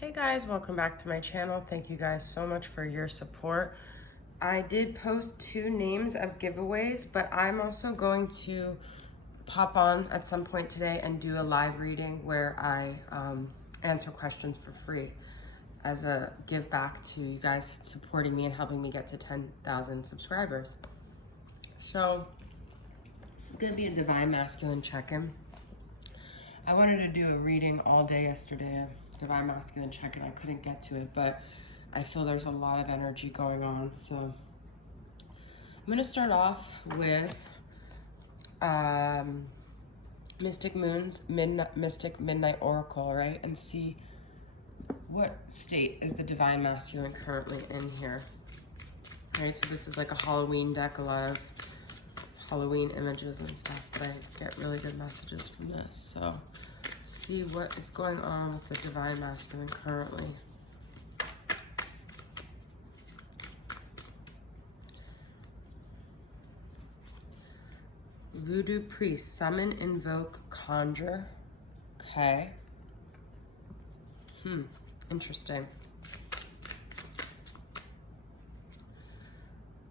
Hey guys, welcome back to my channel. Thank you guys so much for your support. I did post 2 names of giveaways, but I'm also going to pop on at some point today and do a live reading where I answer questions for free as a give back to you guys supporting me and helping me get to 10,000 subscribers. So this is going to be a Divine Masculine check-in. I wanted to do a reading all day yesterday, a Divine Masculine check-in. I couldn't get to it, but I feel there's a lot of energy going on. So I'm going to start off with Mystic Moon's Mystic Midnight Oracle, right? And see what state is the Divine Masculine currently in here. All right, so this is like a Halloween deck, a lot of Halloween images and stuff, but I get really good messages from this. So see what is going on with the Divine Masculine currently. Voodoo Priest, summon, invoke, conjure. Okay. Interesting.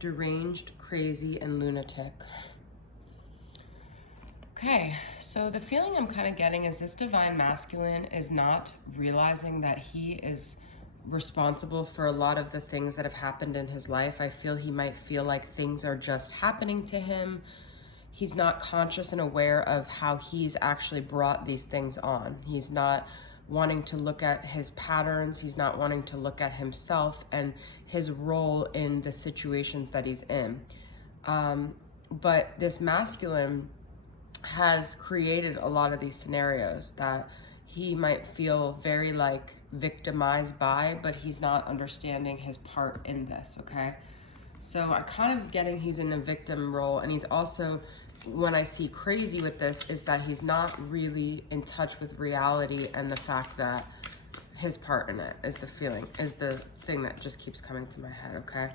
Deranged, crazy, and lunatic. Okay, so the feeling I'm kind of getting is this Divine Masculine is not realizing that he is responsible for a lot of the things that have happened in his life. I feel he might feel like things are just happening to him. He's not conscious and aware of how he's actually brought these things on. He's not wanting to look at his patterns. He's not wanting to look at himself and his role in the situations that he's in. But this masculine has created a lot of these scenarios that he might feel very like victimized by, but he's not understanding his part in this, okay? So I'm kind of getting he's in a victim role, and he's also, when I see crazy with this, is that he's not really in touch with reality and the fact that his part in it is the feeling, is the thing that just keeps coming to my head, okay?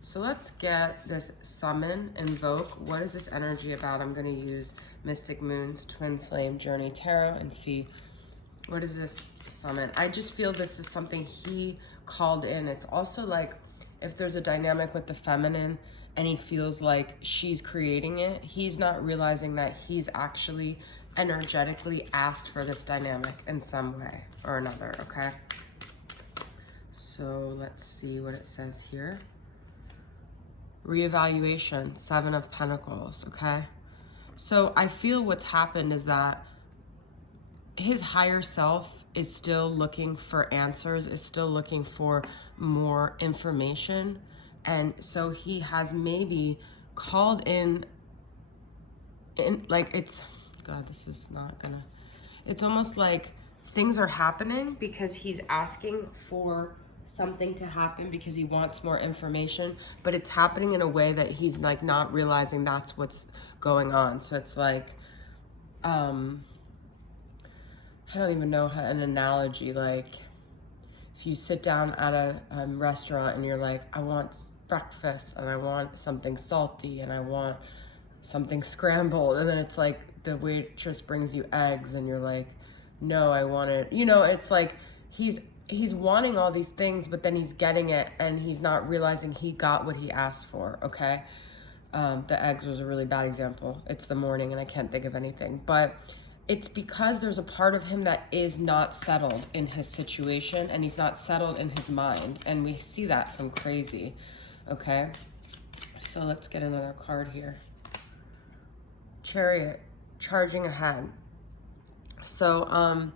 So let's get this summon, invoke. What is this energy about? I'm going to use Mystic Moon's Twin Flame Journey Tarot and see what is this summon. I just feel this is something he called in. It's also like if there's a dynamic with the feminine and he feels like she's creating it, he's not realizing that he's actually energetically asked for this dynamic in some way or another, okay? So let's see what it says here. Reevaluation, 7 of Pentacles, okay? So I feel what's happened is that his higher self is still looking for answers, is still looking for more information. And so he has maybe called in like it's, God, this is not gonna, it's almost like things are happening because he's asking for something to happen because he wants more information, but it's happening in a way that he's like not realizing that's what's going on. So it's like, I don't even know how, an analogy, like if you sit down at a restaurant and you're like, I want breakfast and I want something salty and I want something scrambled, and then it's like the waitress brings you eggs and you're like, no, I want it. You know, it's like he's wanting all these things, but then he's getting it and he's not realizing he got what he asked for, okay? The eggs was a really bad example. It's the morning and I can't think of anything, but it's because there's a part of him that is not settled in his situation and he's not settled in his mind. And we see that from crazy, okay? So let's get another card here. Chariot, charging ahead. So,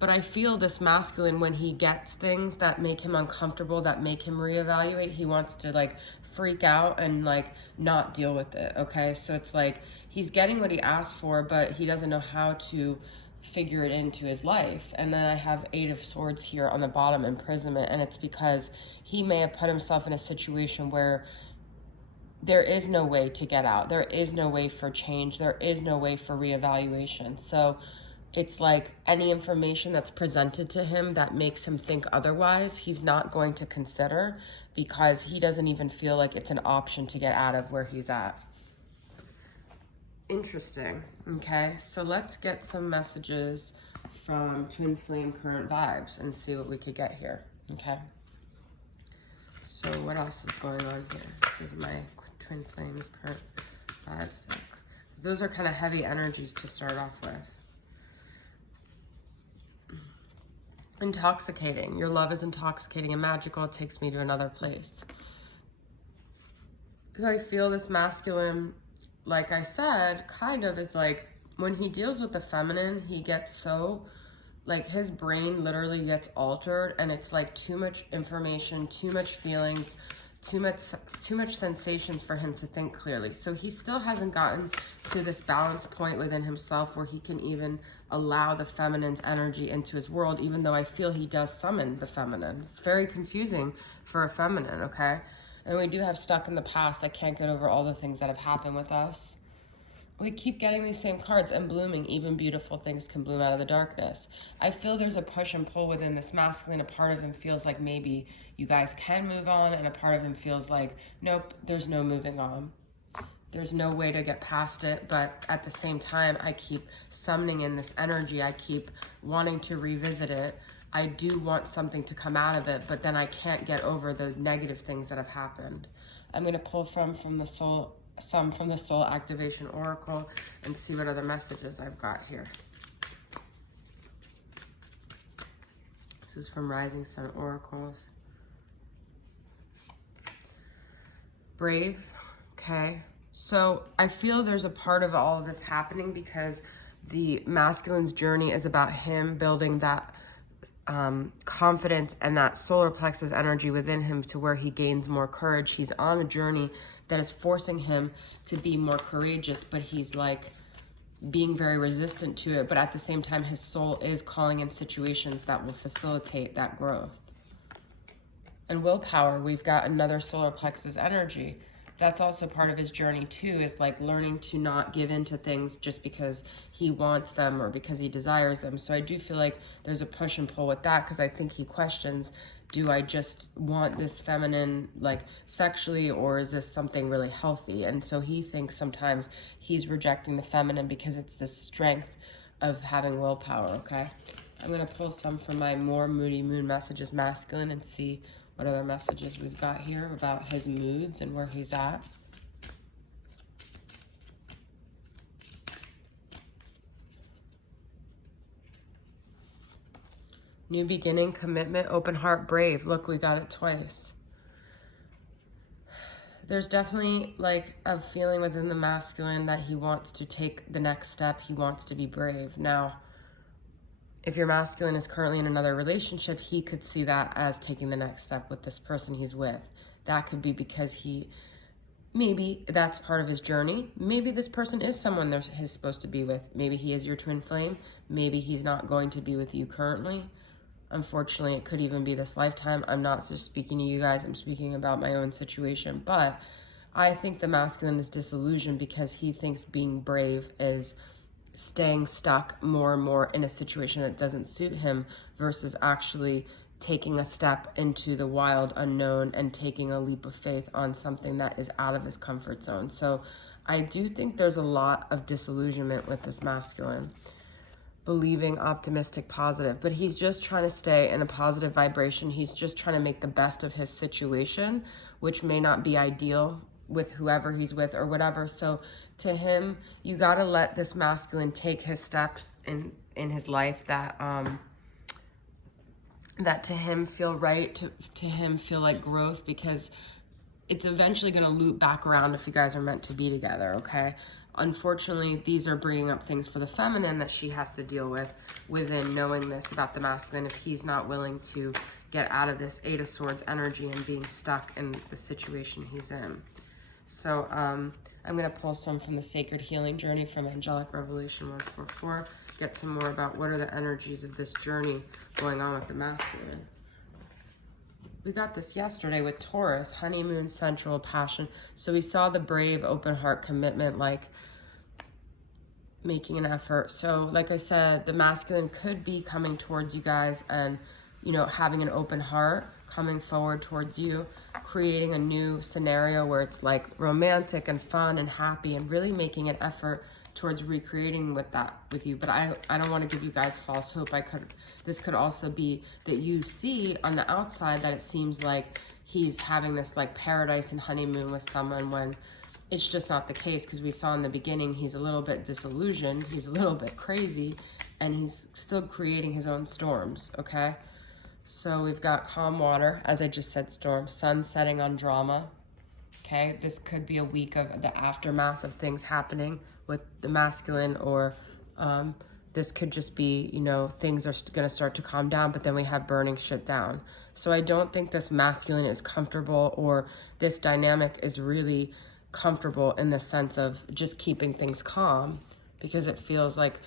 but I feel this masculine, when he gets things that make him uncomfortable, that make him reevaluate, he wants to like freak out and like not deal with it, okay? So it's like he's getting what he asked for, but he doesn't know how to figure it into his life. And then I have 8 of Swords here on the bottom, imprisonment, and it's because he may have put himself in a situation where there is no way to get out. There is no way for change. There is no way for reevaluation. So it's like any information that's presented to him that makes him think otherwise, he's not going to consider because he doesn't even feel like it's an option to get out of where he's at. Interesting. Okay, so let's get some messages from twin flame current vibes and see what we could get here, okay? So what else is going on here? This is my twin flames current vibes deck. Those are kind of heavy energies to start off with. Intoxicating. Your love is intoxicating and magical. It takes me to another place. Because I feel this masculine, like I said, kind of is like, when he deals with the feminine, he gets so, like his brain literally gets altered, and it's like too much information, too much feelings, too much sensations for him to think clearly. So he still hasn't gotten to this balance point within himself where he can even allow the feminine's energy into his world, even though I feel he does summon the feminine. It's very confusing for a feminine, okay? And we do have stuck in the past. I can't get over all the things that have happened with us. We keep getting these same cards and blooming. Even beautiful things can bloom out of the darkness. I feel there's a push and pull within this masculine. A part of him feels like maybe you guys can move on, and a part of him feels like, nope, there's no moving on. There's no way to get past it, but at the same time, I keep summoning in this energy. I keep wanting to revisit it. I do want something to come out of it, but then I can't get over the negative things that have happened. I'm going to pull some from the Soul Activation Oracle and see what other messages I've got here. This is from Rising Sun Oracles. Brave. Okay. So I feel there's a part of all of this happening because the masculine's journey is about him building that confidence and that solar plexus energy within him to where he gains more courage. He's on a journey that is forcing him to be more courageous, but he's like being very resistant to it. But at the same time, his soul is calling in situations that will facilitate that growth. And willpower, we've got another solar plexus energy. That's also part of his journey too, is like learning to not give in to things just because he wants them or because he desires them. So I do feel like there's a push and pull with that, because I think he questions, do I just want this feminine like sexually, or is this something really healthy? And so he thinks sometimes he's rejecting the feminine because it's the strength of having willpower, okay? I'm going to pull some from my More Moody Moon Messages Masculine and see what other messages we've got here about his moods and where he's at. New beginning, commitment, open heart, brave. Look, we got it twice. There's definitely like a feeling within the masculine that he wants to take the next step. He wants to be brave. Now, if your masculine is currently in another relationship, he could see that as taking the next step with this person he's with. That could be because maybe that's part of his journey. Maybe this person is someone he's supposed to be with. Maybe he is your twin flame. Maybe he's not going to be with you currently. Unfortunately, it could even be this lifetime. I'm not just speaking to you guys. I'm speaking about my own situation. But I think the masculine is disillusioned because he thinks being brave is staying stuck more and more in a situation that doesn't suit him versus actually taking a step into the wild unknown and taking a leap of faith on something that is out of his comfort zone. So I do think there's a lot of disillusionment with this masculine, believing optimistic, positive, but he's just trying to stay in a positive vibration. He's just trying to make the best of his situation, which may not be ideal with whoever he's with or whatever. So to him, you got to let this masculine take his steps in his life that to him feel right, to him feel like growth, because it's eventually going to loop back around if you guys are meant to be together, okay? Unfortunately, these are bringing up things for the feminine that she has to deal with within knowing this about the masculine if he's not willing to get out of this Eight of Swords energy and being stuck in the situation he's in. So I'm going to pull some from the Sacred Healing Journey from Angelic Revelation 144. Get some more about what are the energies of this journey going on with the masculine. We got this yesterday with Taurus, honeymoon, sensual, passion. So we saw the brave, open heart, commitment, like making an effort. So like I said, the masculine could be coming towards you guys and, you know, having an open heart, coming forward towards you, creating a new scenario where it's like romantic and fun and happy and really making an effort towards recreating with you, but I don't want to give you guys false hope. This could also be that you see on the outside that it seems like he's having this like paradise and honeymoon with someone, when it's just not the case, because we saw in the beginning he's a little bit disillusioned, he's a little bit crazy, and he's still creating his own storms, okay? So we've got calm water, as I just said, storm, sun setting on drama, okay? This could be a week of the aftermath of things happening with the masculine, or this could just be, you know, things are gonna start to calm down, but then we have burning shit down. So I don't think this masculine is comfortable, or this dynamic is really comfortable in the sense of just keeping things calm, because it feels like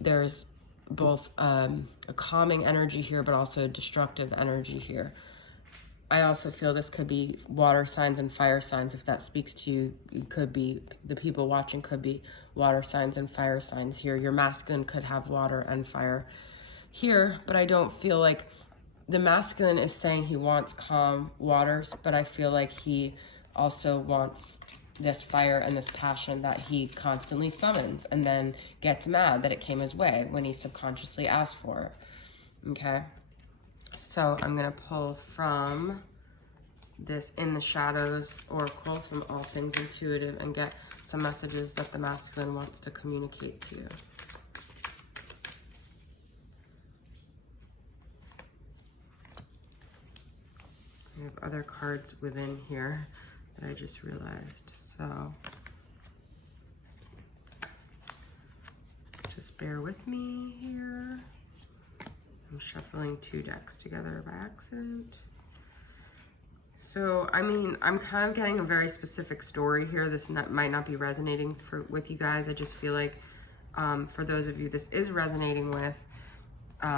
there's both a calming energy here, but also a destructive energy here. I also feel this could be water signs and fire signs. If that speaks to you, it could be, the people watching could be water signs and fire signs here. Your masculine could have water and fire here, but I don't feel like the masculine is saying he wants calm waters, but I feel like he also wants this fire and this passion that he constantly summons and then gets mad that it came his way when he subconsciously asked for it, okay? So I'm going to pull from this In the Shadows Oracle from All Things Intuitive and get some messages that the masculine wants to communicate to you. We have other cards within here that I just realized. So just bear with me here. I'm shuffling 2 decks together by accident. So, I mean, I'm kind of getting a very specific story here. This might not be resonating with you guys. I just feel like for those of you this is resonating with,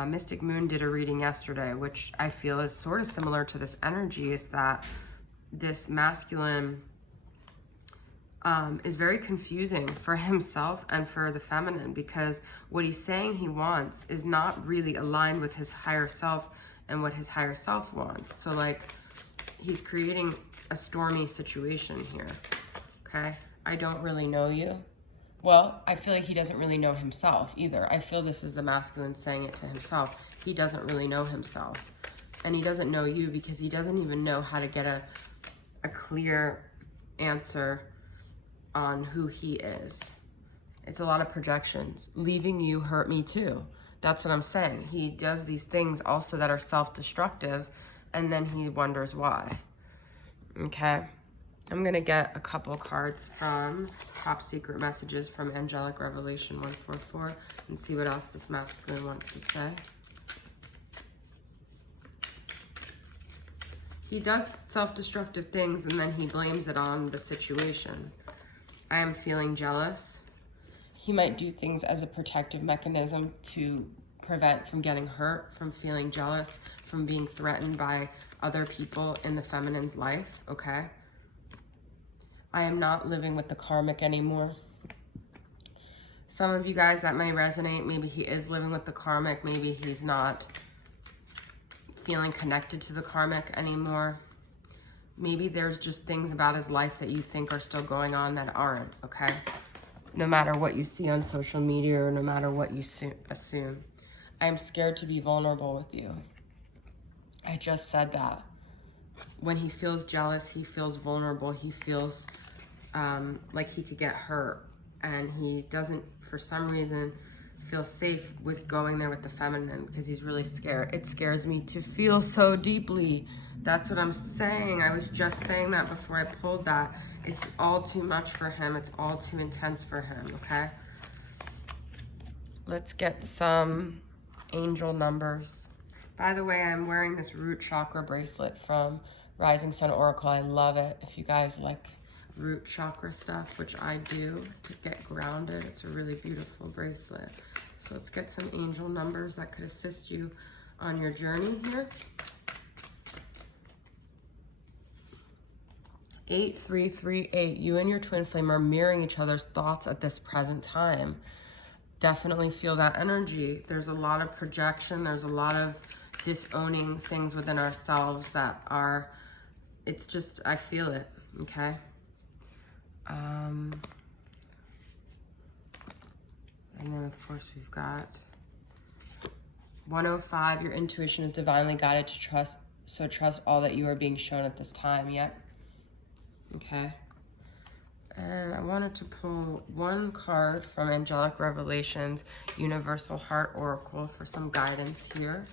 Mystic Moon did a reading yesterday, which I feel is sort of similar to this energy, is that this masculine is very confusing for himself and for the feminine, because what he's saying he wants is not really aligned with his higher self and what his higher self wants. So like, he's creating a stormy situation here, okay? I don't really know you. Well, I feel like he doesn't really know himself either. I feel this is the masculine saying it to himself. He doesn't really know himself. And he doesn't know you because he doesn't even know how to get a clear answer on who he is. It's a lot of projections. Leaving you hurt me too. That's what I'm saying. He does these things also that are self-destructive, and then he wonders why. Okay? I'm going to get a couple cards from Top Secret Messages from Angelic Revelation 144 and see what else this masculine wants to say. He does self-destructive things and then he blames it on the situation. I am feeling jealous. He might do things as a protective mechanism to prevent from getting hurt, from feeling jealous, from being threatened by other people in the feminine's life, okay? I am not living with the karmic anymore. Some of you guys, that may resonate. Maybe he is living with the karmic. Maybe he's not feeling connected to the karmic anymore. Maybe there's just things about his life that you think are still going on that aren't, okay? No matter what you see on social media or no matter what you assume. I am scared to be vulnerable with you. I just said that. When he feels jealous, he feels vulnerable. He feels like he could get hurt. And he doesn't, for some reason, feel safe with going there with the feminine because he's really scared. It scares me to feel so deeply. That's what I'm saying. I was just saying that before I pulled that. It's all too much for him. It's all too intense for him, okay? Let's get some angel numbers. By the way, I'm wearing this root chakra bracelet from Rising Sun Oracle. I love it. If you guys like root chakra stuff, which I do, to get grounded, it's a really beautiful bracelet. So let's get some angel numbers that could assist you on your journey here. 8338. You and your twin flame are mirroring each other's thoughts at this present time. Definitely feel that energy. There's a lot of projection. There's a lot of disowning things within ourselves that are, it's just, I feel it, okay? And then, of course, we've got 105. Your intuition is divinely guided to trust, so trust all that you are being shown at this time. Yep. Okay. And I wanted to pull one card from Angelic Revelations, Universal Heart Oracle, for some guidance here.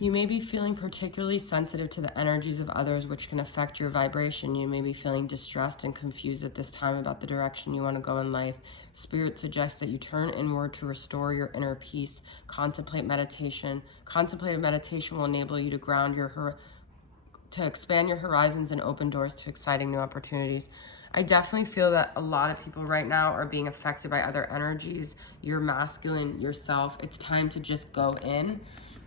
You may be feeling particularly sensitive to the energies of others, which can affect your vibration. You may be feeling distressed and confused at this time about the direction you want to go in life. Spirit suggests that you turn inward to restore your inner peace. Contemplative meditation will enable you to to expand your horizons and open doors to exciting new opportunities. I definitely feel that a lot of people right now are being affected by other energies. You're masculine yourself. It's time to just go in.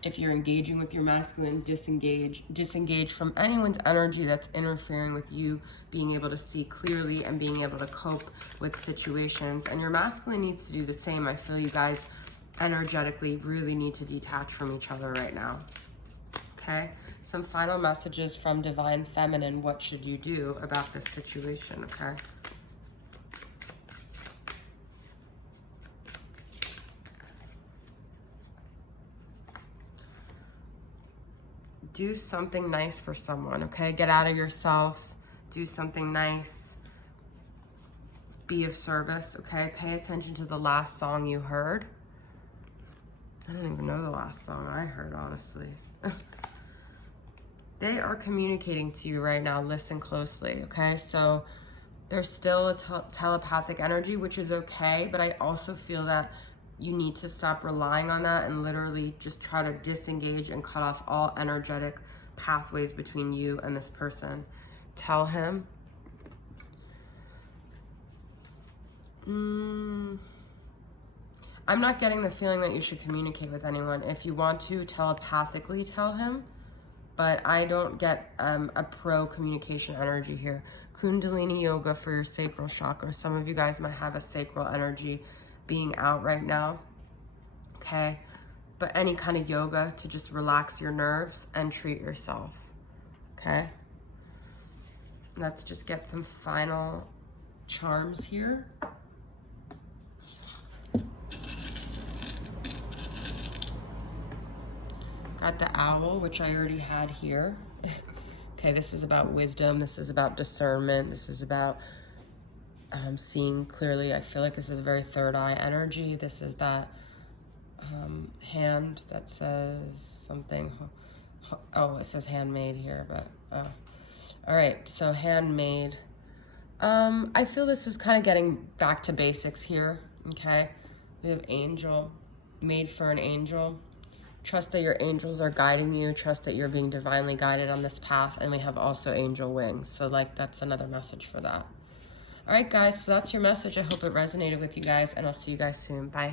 If you're engaging with your masculine, disengage from anyone's energy that's interfering with you being able to see clearly and being able to cope with situations. And your masculine needs to do the same. I feel you guys energetically really need to detach from each other right now. Okay? Some final messages from Divine Feminine. What should you do about this situation? Okay? Do something nice for someone, okay? Get out of yourself. Do something nice. Be of service, okay? Pay attention to the last song you heard. I don't even know the last song I heard, honestly. They are communicating to you right now. Listen closely, okay? So there's still a telepathic energy, which is okay, but I also feel that you need to stop relying on that and literally just try to disengage and cut off all energetic pathways between you and this person. Tell him. I'm not getting the feeling that you should communicate with anyone. If you want to, telepathically tell him, but I don't get a pro-communication energy here. Kundalini yoga for your sacral chakra. Some of you guys might have a sacral energy being out right now, okay? But any kind of yoga to just relax your nerves and treat yourself, okay? Let's just get some final charms here. Got the owl, which I already had here. Okay, this is about wisdom. This is about discernment. This is about seeing clearly. I feel like this is very third eye energy. This is that hand that says something. Oh, it says handmade here, but all right, so handmade. I feel this is kind of getting back to basics here, okay? We have angel, made for an angel. Trust that your angels are guiding you. Trust that you're being divinely guided on this path. And we have also angel wings. So like that's another message for that. All right, guys, so that's your message. I hope it resonated with you guys, and I'll see you guys soon. Bye.